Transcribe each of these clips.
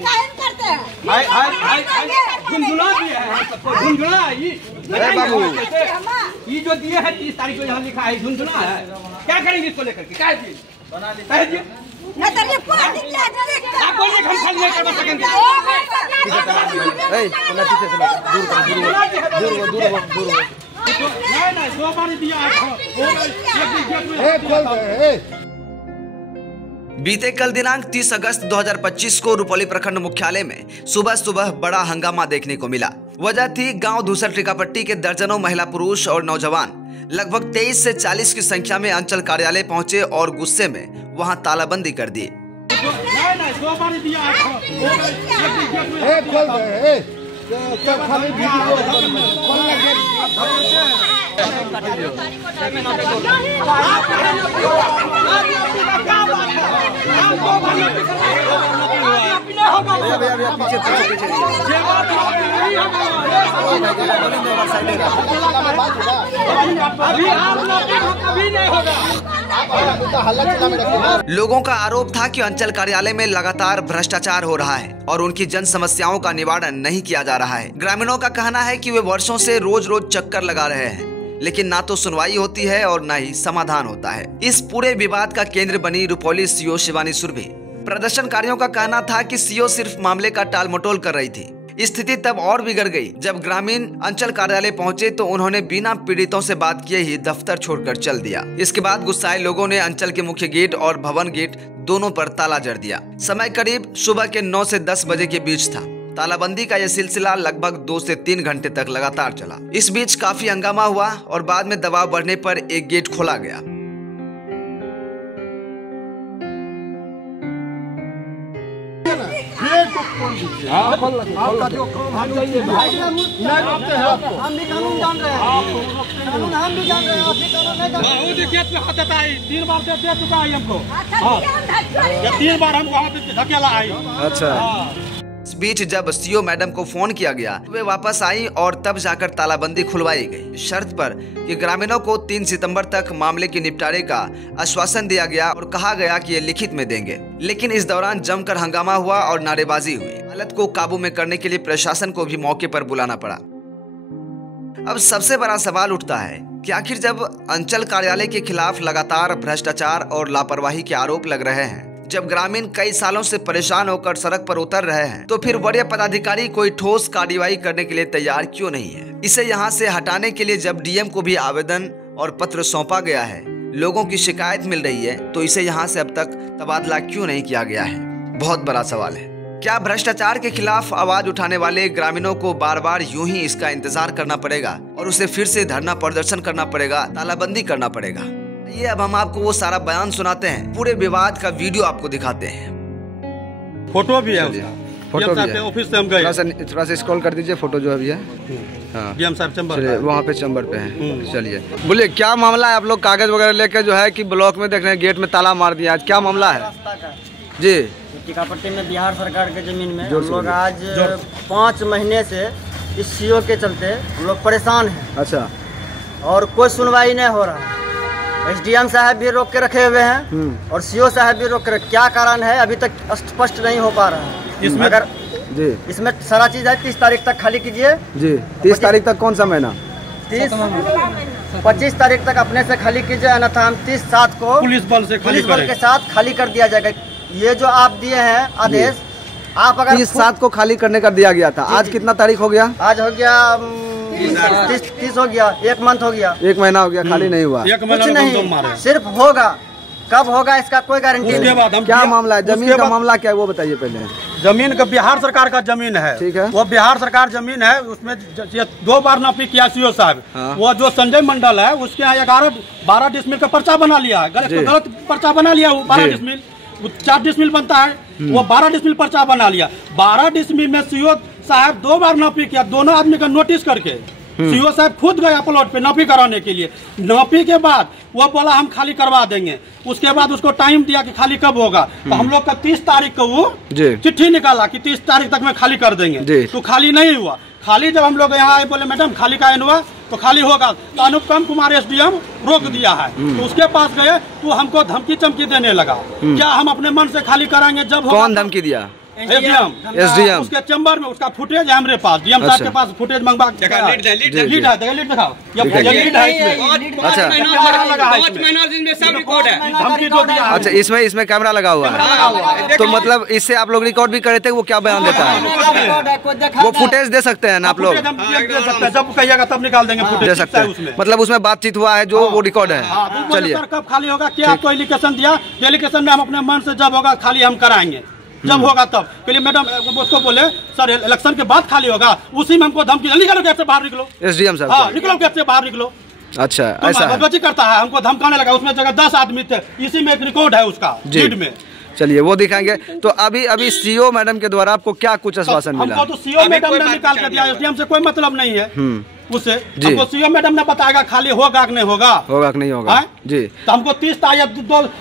ये जो दिए है 30 तारीख को यहाँ लिखा है झुंझुना है, क्या करेंगे इसको लेकर के? क्या आप बोलिए हम खाली नहीं करवा सकेंगे। नहीं 2 बार दिया बीते कल दिनांक 30 अगस्त 2025 को रुपौली प्रखंड मुख्यालय में सुबह सुबह बड़ा हंगामा देखने को मिला। वजह थी गांव दूसर टिकापट्टी के दर्जनों महिला, पुरुष और नौजवान लगभग 23 से 40 की संख्या में अंचल कार्यालय पहुंचे और गुस्से में वहां तालाबंदी कर दी। लोगों का आरोप था कि अंचल कार्यालय में लगातार भ्रष्टाचार हो रहा है और उनकी जन समस्याओं का निवारण नहीं किया जा रहा है। ग्रामीणों का कहना है कि वे वर्षों से रोज रोज चक्कर लगा रहे हैं, लेकिन ना तो सुनवाई होती है और ना ही समाधान होता है। इस पूरे विवाद का केंद्र बनी रुपौली सीओ शिवानी सुरभि। प्रदर्शनकारियों का कहना था कि सीओ सिर्फ मामले का टालमटोल कर रही थी। स्थिति तब और बिगड़ गई जब ग्रामीण अंचल कार्यालय पहुंचे तो उन्होंने बिना पीड़ितों से बात किए ही दफ्तर छोड़कर चल दिया। इसके बाद गुस्साए लोगों ने अंचल के मुख्य गेट और भवन गेट दोनों पर ताला जड़ दिया। समय करीब सुबह के 9 से 10 बजे के बीच था। तालाबंदी का यह सिलसिला लगभग 2 से 3 घंटे तक लगातार चला। इस बीच काफी हंगामा हुआ और बाद में दबाव बढ़ने पर एक गेट खोला गया। आपका जो हम भी कानून जान रहे हैं, हम भी जान रहे हैं, आप भी कानून नहीं जानते। गेट पे हाथ देता है, 3 बार दे चुका है हमको। 3 बार हमको हाथ धकेला है। अच्छा। इस बीच जब सीओ मैडम को फोन किया गया वे वापस आई और तब जाकर तालाबंदी खुलवाई गई, शर्त पर कि ग्रामीणों को 3 सितंबर तक मामले के निपटारे का आश्वासन दिया गया और कहा गया कि ये लिखित में देंगे। लेकिन इस दौरान जमकर हंगामा हुआ और नारेबाजी हुई। हालत को काबू में करने के लिए प्रशासन को भी मौके पर बुलाना पड़ा। अब सबसे बड़ा सवाल उठता है कि आखिर जब अंचल कार्यालय के खिलाफ लगातार भ्रष्टाचार और लापरवाही के आरोप लग रहे हैं, जब ग्रामीण कई सालों से परेशान होकर सड़क पर उतर रहे हैं, तो फिर वरीय पदाधिकारी कोई ठोस कार्रवाई करने के लिए तैयार क्यों नहीं है? इसे यहाँ से हटाने के लिए जब डीएम को भी आवेदन और पत्र सौंपा गया है, लोगों की शिकायत मिल रही है, तो इसे यहाँ से अब तक तबादला क्यों नहीं किया गया है? बहुत बड़ा सवाल है। क्या भ्रष्टाचार के खिलाफ आवाज उठाने वाले ग्रामीणों को बार बार यूं ही इसका इंतजार करना पड़ेगा और उसे फिर से धरना प्रदर्शन करना पड़ेगा, तालाबंदी करना पड़ेगा? ये अब हम आपको वो सारा बयान सुनाते हैं, पूरे विवाद का वीडियो आपको दिखाते हैं। फोटो भी है, फोटो भी है। ऑफिस से हम गए। थोड़ा सा स्क्रॉल कर दीजिए, फोटो जो अभी है। हाँ, डीएम साहब चैम्बर वहाँ पे चैम्बर पे है। चलिए बोलिए, क्या मामला है? आप लोग कागज वगैरह लेकर जो है कि ब्लॉक में देख रहे हैं गेट में ताला मार दिया, आज क्या मामला है जी? टिकापट्टी में बिहार सरकार के जमीन में हम लोग आज 5 महीने से इस सीओ के चलते हम लोग परेशान हैं। अच्छा। और कोई सुनवाई नहीं हो रहा है। एसडीएम साहब भी रोक के रखे हुए हैं और सीओ साहब भी रोक के रखे। क्या कारण है अभी तक स्पष्ट नहीं हो पा रहा है। इसमें अगर जी इसमें सारा चीज है 30 तारीख तक खाली कीजिए जी। 30 तारीख तक कौन सा महीना? 25 तारीख तक अपने से खाली कीजिए, अन्यथा हम 30/7 को पुलिस बल के साथ खाली कर दिया जाएगा। ये जो आप दिए हैं आदेश, आप अगर 30/7 को खाली करने का दिया गया था। आज कितना तारीख हो गया? आज हो गया 30 हो गया, 1 मंथ हो गया, 1 महीना हो गया, खाली नहीं हुआ। कुछ नहीं, सिर्फ होगा। कब होगा इसका कोई गारंटी नहीं। क्या मामला है? जमीन का मामला क्या है वो बताइए पहले। जमीन का बिहार सरकार का जमीन है, ठीक है। वो बिहार सरकार जमीन है, उसमें 2 बार नापी किया सीओ साहब। हाँ। वो जो संजय मंडल है उसके यहाँ 11-12 डिसमिल का पर्चा बना लिया, गलत पर्चा बना लिया। वो 12 डिसमिल 4 डिसमिल बनता है, वो 12 डिसमिल पर्चा बना लिया। 12 डिसमिल में सीओ साहब 2 बार नापी किया, दोनों आदमी का नोटिस करके सीओ साहब खुद गया प्लॉट पे नापी कराने के लिए। नापी के बाद वो बोला हम खाली करवा देंगे। उसके बाद उसको टाइम दिया कि खाली कब होगा, तो हम लोग का 30 तारीख को वो चिट्ठी निकाला कि 30 तारीख तक में खाली कर देंगे, तो खाली नहीं हुआ। खाली जब हम लोग यहाँ आए, बोले मैडम खाली का हुआ तो खाली होगा, तो अनुपम कुमार एसडीएम रोक दिया है। तो उसके पास गए तो हमको धमकी चमकी देने लगा, क्या हम अपने मन से खाली कराएंगे जब। कौन धमकी दिया? SDM उसके चैम्बर में उसका फुटेज है हमारे पास, डीएम साहब के पास फुटेज मंगवा लीड दिखाओ। अच्छा इसमें कैमरा लगा हुआ है, तो मतलब इससे आप लोग रिकॉर्ड भी करे थे, वो क्या बयान देता है? वो फुटेज दे सकते हैं ना आप लोग? जब कहिएगा तब निकाल देंगे फुटेज, दे सकते हैं, मतलब उसमें बातचीत हुआ है जो वो रिकॉर्ड है। चलिए कब खाली होगा, क्या आपको एलिगेशन दिया, एलिगेशन में हम अपने मन से जब होगा खाली हम कराएंगे, जब होगा तब। पहले मैडम उसको बोले सर इलेक्शन के बाद खाली होगा, उसी में हमको धमकी, निकलो गेट से बाहर निकलो। SDM साहब निकलो गेट से बाहर निकलो। अच्छा ऐसा है, करता है, हमको धमकाने लगा। उसमें जगह 10 आदमी थे, इसी में एक रिकॉर्ड है उसका लीड में। चलिए वो दिखाएंगे। तो अभी सीओ मैडम के द्वारा आपको क्या कुछ आश्वासन मिला? हमको तो सीओ मैडम ने निकाल के दिया, SDM से कोई मतलब नहीं है उसे। हमको सीओ मैडम ने बताएगा खाली होगा कि नहीं होगा, होगा कि नहीं होगा जी। तो हमको 30 तारीख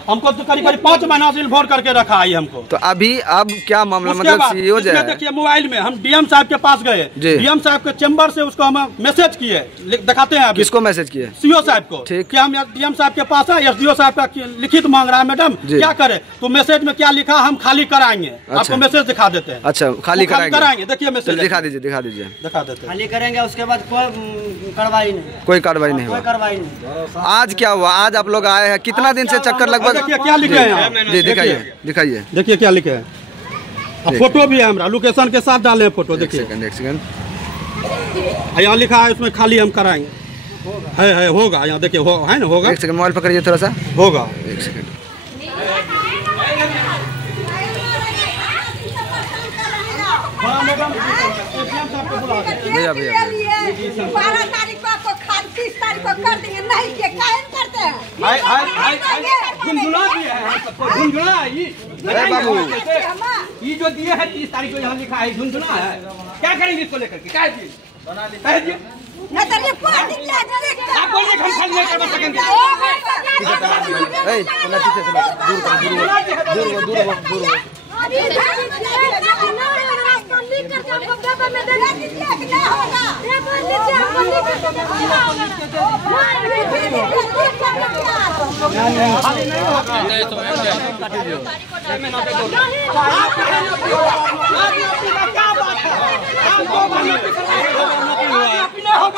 हमको तो करीब 5 महीना से भोर करके रखा है हमको। तो अभी अब क्या मामला, मतलब सीओ जो है, देखिए मोबाइल में हम डीएम साहब के पास गए, डीएम साहब के चैम्बर से उसको हम मैसेज किए, दिखाते हैं। किसको मैसेज किए? सीओ साहब को। ठीक, क्या हम डीएम साहब के पास है, SDO साहब का लिखित मांग रहा है मैडम, क्या करे? तो मैसेज में क्या लिखा, हम खाली कराएंगे। आपको मैसेज दिखा देते हैं। अच्छा खाली कराएंगे, देखिए मैसेज दिखा दीजिए, दिखा देते हैं। खाली करेंगे, उसके बाद कोई कार्रवाई नहीं। आज क्या हुआ? आज आप लोग आए हैं, कितना दिन से चक्कर लगभग? क्या लिखे हैं जी दिखाइए, देखिए क्या लिखे हैं। अब फोटो भी है हमारा, लोकेशन के साथ डाले हैं फोटो। देखिए एक सेकंड, यहाँ लिखा है, उसमें खाली हम कराएंगे। है होगा, यहाँ देखिए है ना, होगा। एक सेकंड मोबाइल पकड़िए थोड़ा सा, होगा। एक सेकंड। भैया 12 तारीख को आपको 30 तारीख को कर देंगे, नहीं ये कायम करते हैं। बाबू ये जो दिए है 30 तारीख को यहाँ लिखा है, झुंझुना है, क्या करेंगे इसको लेकर के? क्या चीज नहीं तो ये आप बोलिए, हम खाली नहीं करवा सकेंगे।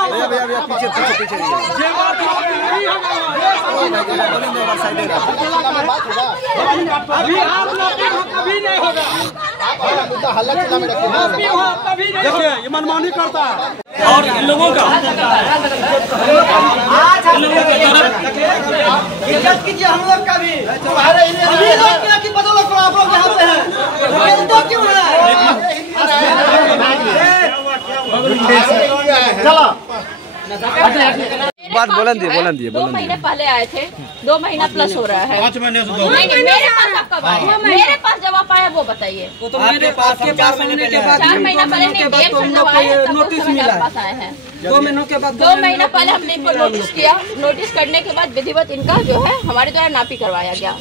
दूर भैया पीछे अभी आप कभी नहीं होगा। देखिए ये मनमानी करता है। और इन लोगों का इज्जत कीजिए हम लोग का भी। आप लोग यहाँ पे हैं तो क्यों बात बोलन दिए 2 महीने पहले आए थे, 2 महीना प्लस हो रहा है। 5 महीने से नहीं, मेरे पास आप कब आए? मेरे पास जब आप आए वो बताइए। तो मेरे पास 4 महीने के बाद 4 महीना पहले नोटिस मिला, पास आए हैं 2 महीनों के बाद 2 महीना पहले हमने इनको नोटिस किया। नोटिस करने के बाद विधिवत इनका जो है हमारे द्वारा नापी करवाया गया।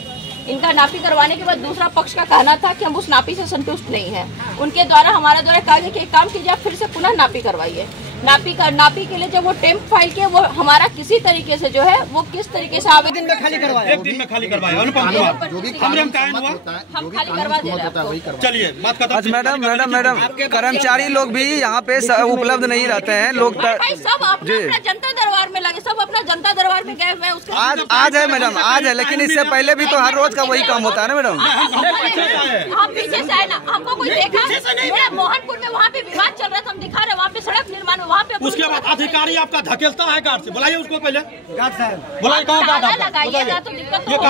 इनका नापी करवाने के बाद दूसरा पक्ष का कहना था कि हम उस नापी से संतुष्ट नहीं है। उनके द्वारा हमारा द्वारा कहा गया कि एक काम कीजिए, आप फिर से पुनः नापी करवाइए। नापी के लिए जब वो टेम्प फाइल किया, वो हमारा किसी तरीके से जो है वो किस तरीके से आवेदन एक दिन में खाली करवाया। अनुपम कुमार जो भी हम खाली करवा दे रहे हैं। चलिए बात खत्म। मैडम कर्मचारी लोग भी यहाँ पे उपलब्ध नहीं रहते हैं। लोग सब अपना जनता दरबार में लगे, सब अपना जनता दरबार में गए हुए हैं। आज है मैडम, आज है, लेकिन इससे पहले भी तो हर रोज का वही काम होता है ना मैडम। हम पीछे से आए ना, हमको कोई देखा? मोहनपुर में वहाँ पे विवाद चल रहा था, हम दिखा रहे, वहाँ पे सड़क निर्माण, वहाँ पे उसके बाद अधिकारी आपका धकेलता है गार्ड से। बुलाइए उसको पहले, गार्ड साहब बुलाइए। कहाँ गार्ड आपका? लगाइएगा तो दिक्कत ये तो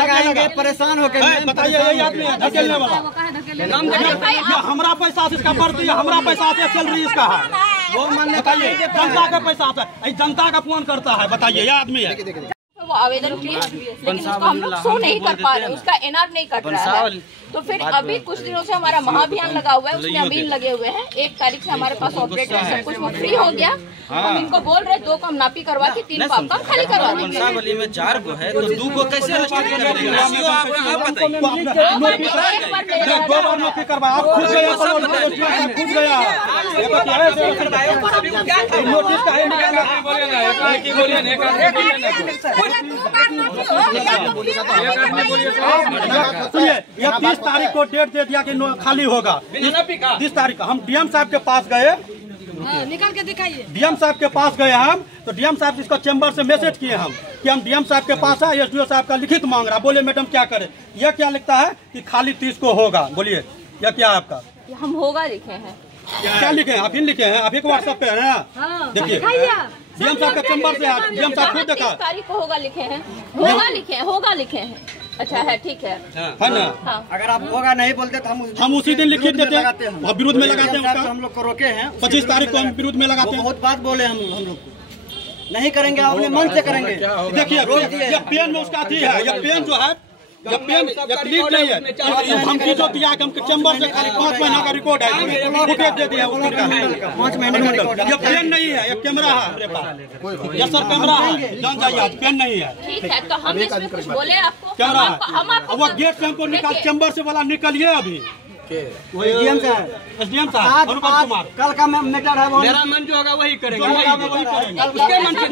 लगाएंगे, परेशान होकर बताइए। यही आदमी है धकेलने वाला। हमारा पैसा से इसका बढ़ती है, हमारा पैसा से सैलरी इसका है। वो बताइए, जनता का पैसा आता है, जनता का फोन करता है। बताइए ये आदमी है। वो आवेदन किए, लेकिन उसको हम लोग शो नहीं कर पा रहे, उसका NR नहीं कट रहा है। तो फिर अभी कुछ दिनों से हमारा महाअभियान लगा हुआ है, उसमें अमीन लगे हुए हैं। 1 तारीख से हमारे पास ऑपरेटर सब कुछ वो फ्री हो गया। हम इनको बोल रहे 2 को हम नापी करवा के 3 को आपका खाली करवा देंगे। वंशावली में 4 को है तो 2 को कैसे दो बार नौकरी करवाया, आप खुद गया, खुद गया। नोटिस का है ये 30 तारीख को डेट दे दिया कि खाली होगा। 30 तारीख हम डीएम साहब के पास गए, निकाल के दिखाइए। डीएम साहब के पास गए हम, तो डीएम साहब इसको चैम्बर से मैसेज किए हम कि हम डीएम साहब के पास है, एसडीओ साहब का लिखित मांग रहा। बोले मैडम क्या करे, यह क्या लिखता है कि खाली 30 को होगा। बोलिए यह क्या है आपका? हम होगा लिखे हैं। क्या लिखे हैं? आप ही लिखे हैं, आप ही व्हाट्सएप पे है। देखिए डीएम साहब का चैम्बर से, डीएम साहब खुद देखा 30 तारीख को होगा लिखे हैं, होगा लिखे हैं। अच्छा है, ठीक है ना। हाँ। अगर आप होगा नहीं बोलते तो हम उसी दिन लिखित देते हैं, विरोध में लगाते हैं। हम लोग को रोके हैं 25 तारीख को हम विरोध में लगाते हैं। बहुत बात बोले हम लोग को नहीं करेंगे, अपने मन से करेंगे। देखिए ये पेन में उसका अथी है, ये पेन जो है ये पेन क्लिप नहीं है, धमकी जो दिया हम चैम्बर से खाली 5 महीना का रिकॉर्ड है, फुटेज दे दिया 5 महीने। ये पेन नहीं है, ये कैमरा है मेरे पास, ये सर कैमरा है, जान जाइए पेन नहीं है। ठीक है, तो हम इसमें कुछ बोले आपको? कैमरा है, अब वो गेट से हमको निकाल, चैम्बर से वाला निकलिए अभी। एसडीएम साहब अनुपम कुमार, कल का मैटर है, मेरा मन जो होगा वही करेंगे, उसके मन से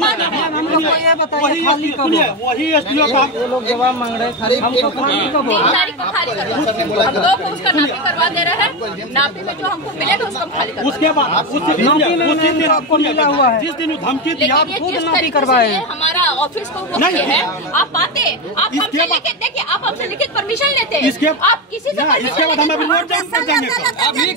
वही एसडीओ का लोग जवाब मांग रहे हैं। हमको 3 तारीख को खाली करवा, हम 2 को उसका नापी करवा दे रहे हैं। नापी में जो हमको मिलेगा उसको खाली करवा। उसके बाद उसी दिन आपको मिला हुआ है, जिस दिन धमकी दिया खुद नापी करवाए। हमारा ऑफिस को वो नहीं है, आप आते, आप हमसे लिखित, देखिए आप हमसे लिखित परमिशन लेते हैं, आप किसी से इसके बाद हम अभी जाएंगे अभी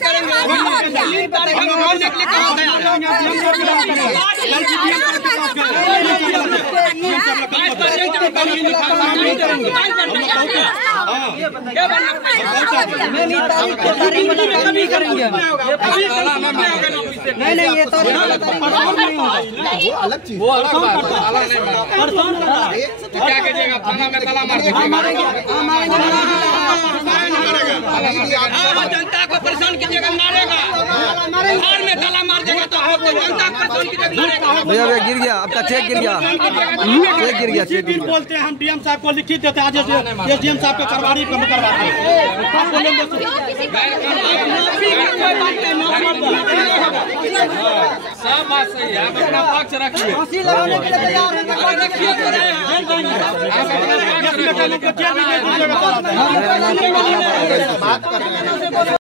करेंगे। नहीं ये तो क्या कीजिएगा, थाना में ताला मार जनता को परेशान कीजिएगा, मारेगा, घर में ताला मार देगा तो आपको जनता को परेशान कीजिएगा। भैया गिर गया आपका, चेक गिर गया, चेक गिर गया। चेक बोलते हैं हम डीएम साहब को लिखित देते हैं, आज एसडीएम साहब के करवाड़ी कम करवाते हैं। सब बात सही है, आप अपना पक्ष रखिए। बात